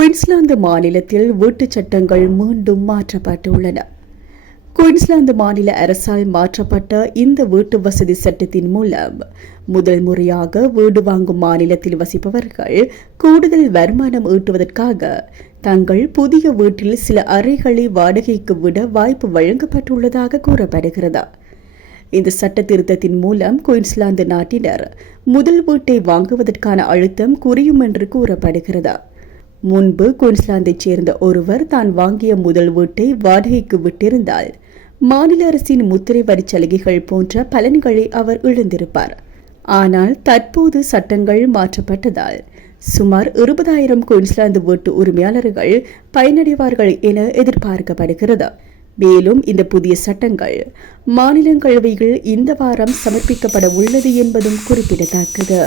Queensland மாநிலத்தில் வீட்டுச் சட்டங்கள் மீண்டும் மாற்றப்பட்டுள்ளன. குயின்ஸ்லாந்து மாநில அரசால் மாற்றப்பட்ட இந்த வீட்டு வசதி சட்டத்தின் மூலம் முதல் முறையாக வீடு வாங்கும் மாநிலத்தில் வசிப்பவர்கள் கூடுதல் வருமானம் ஈட்டுவதற்காக தங்கள் புதிய வீட்டில் சில அறைகளை வாடகைக்கு விட வாய்ப்பு வழங்கப்பட்டுள்ளதாக கூறப்படுகிறது. இந்த சட்ட திருத்தத்தின் மூலம் குயின்ஸ்லாந்து நாட்டினர் முதல் வீட்டை வாங்குவதற்கான அழுத்தம் குறையும் என்று கூறப்படுகிறது. முன்பு குயின்ஸ்லாந்தைச் சேர்ந்த ஒருவர் தான் வாங்கிய முதல் வீட்டை வாடகைக்கு விட்டிருந்தால் மாநில அரசின் முத்திரை வரிச் சலுகைகள் போன்ற பலன்களை அவர் இழந்திருப்பார். ஆனால் தற்போது சட்டங்கள் மாற்றப்பட்டதால் சுமார் இருபதாயிரம் குயின்ஸ்லாந்து வீட்டு உரிமையாளர்கள் பயனடைவார்கள் என எதிர்பார்க்கப்படுகிறது. மேலும் இந்த புதிய சட்டங்கள் மாநிலங்களவையில் இந்த வாரம் சமர்ப்பிக்கப்பட உள்ளது என்பதும் குறிப்பிடத்தக்கது.